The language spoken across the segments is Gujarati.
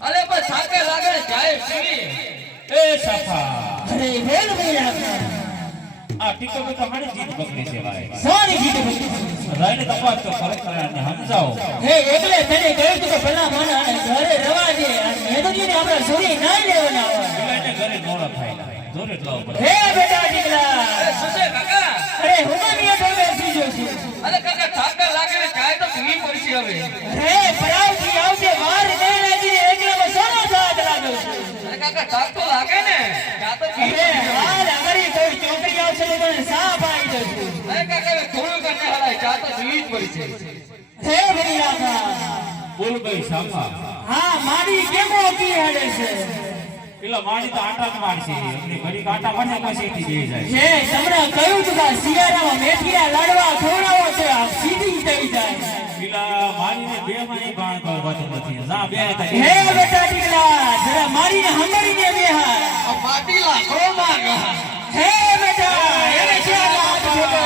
અરે પણ થાકે લાગે જાય સીવી એ સફા અરે વેલ વેલા આ ટીકો તો મારી જીત પકડી છે ભાઈ સારી જીત પકડી રાઈને તપાસ તો ખરેખર આને સમજાવો હે એટલે તને કહ્યું તું કે પેલા મને આને ઘરે રવા દે મેદુજીને આપણે સુરી ના લેવાના આવે એને ઘરે નોળા થાય જોરે લાવ પડે હે બેટા દીકરા અરે સુસે કાકા અરે હુમાનિયા તો બેસી જો છે અરે કાકા થાકે લાગે જાય તો સીવી પડશે હવે હે પરાવથી આવજે વાર દે લાગી એકલામાં સોનો સાથ લાગ્યો છે અરે કાકા થાક તો લાગે ને જા તો હે હાલ અમારી કોઈ ચોકડી આવશે તો તને સાફ આવી જશે અરે કાકા થોડું કરને હલાય જા તો સીવી પડશે હે ભૈયા બોલ ભાઈ સફા હા મારી કેમો કી હડે છે પેલા મારી તો આટા મારશે અમને ઘડી કાટા મારશે પછી થી દે જાય હે તમને કહ્યું તું કે શિયાળામાં મેઠિયા લાડવા ખવડાવો તો સીધી થઈ જાય પેલા મારીને બે માની બાણ કરવાતો નથી જા બે થાય હે બેટા દીકરા જરા મારીને હંગરીને બેહા આ માટીલા ખોમાં હે બેટા એને ક્યાં વાત ભેગો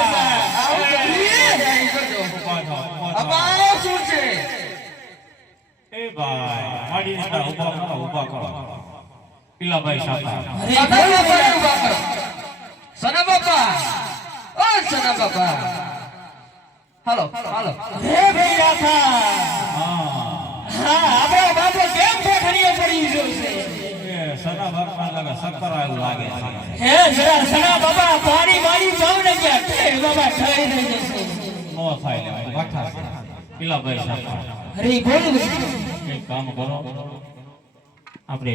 અબા શું છે એ ભાઈ મારીને તા ઊભા કરો પેલા ભાઈ સફા સના બાપા ઓ સના બાપા હાલો હાલો હે ભૈયા હા હા આપણો બાપો કેમ ઠેઠડીએ પડી ગયો છે એ સના બાપા લાગે શક્કર આવ્યું લાગે છે હે જરા સના બાપા પાણી મારી જાવ ને ક્યાં કે બાબા ઠરી થઈ જશે નો થાય લે વાઠા છે પેલા ભાઈ સફા અરે બોલ એક કામ કરો આપણે